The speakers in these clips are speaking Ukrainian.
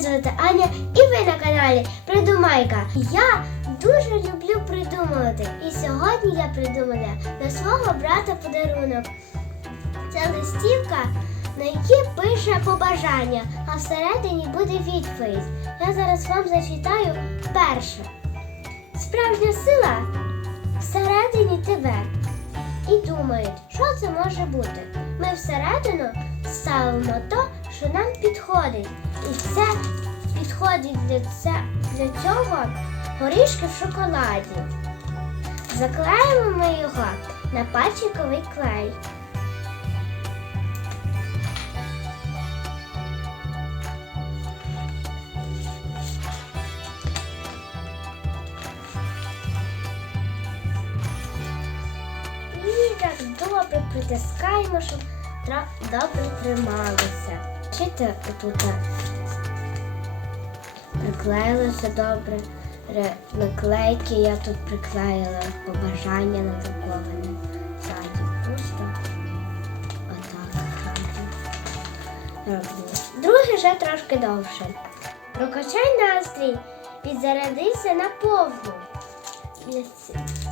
Мене звати Аня і ви на каналі Придумайка. Я дуже люблю придумувати. І сьогодні я придумала для свого брата подарунок. Це листівка, на якій пише побажання, а всередині буде відповідь. Я зараз вам зачитаю перше. Справжня сила всередині тебе. І думають, що це може бути. Ми всередину ставимо то, що нам підходить. І це підходить для, це, для цього горішки в шоколаді. Заклеїмо ми його на пальчиковий клей. І так добре притискаємо, щоб добре трималося. Бачите, тут приклеїлося добре. Наклейки я тут приклеїла побажання на надруковане. Ззаді пусто. Отак роблю. Другий вже трошки довше. Прокачай настрій, підзарядися на повну.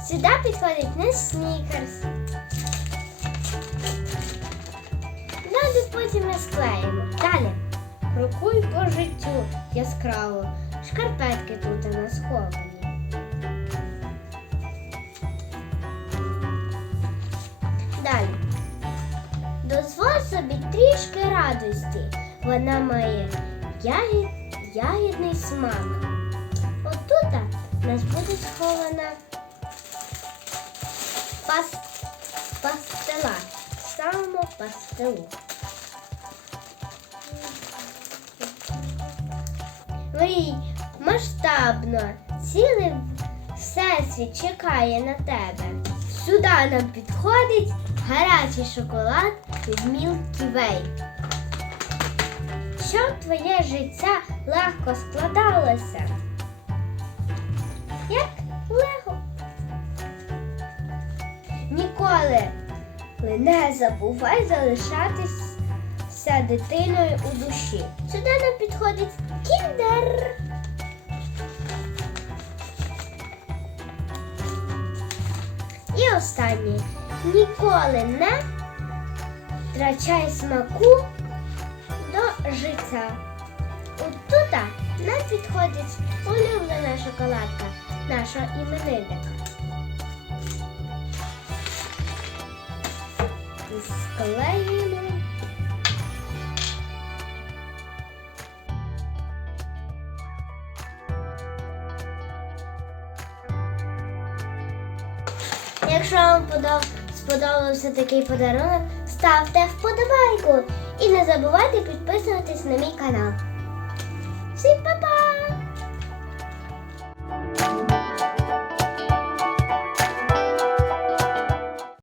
Сюди підходить не снікерс. Потім ми склеїмо. Далі. Крокуй по життю яскраво. Шкарпетки тут у нас сховані. Далі. Дозволь собі трішки радості. Вона має ягід, ягідний смак. Отут у нас буде схована пас, пастила. Ставимо пастилу. Мрій масштабно, цілий всесвіт чекає на тебе. Сюди нам підходить гарячий шоколад від Milky Way. Щоб твоє життя легко складалося. Як лего. Ніколи не забувай залишатися дитиною у душі. Сюди нам підходить кіндер. І останнє. Ніколи не втрачай смаку до життя. Отут нам підходить улюблена шоколадка нашого іменинника. І склеїмо. Якщо вам сподобався такий подарунок, ставте вподобайку і не забувайте підписуватись на мій канал. Всім па!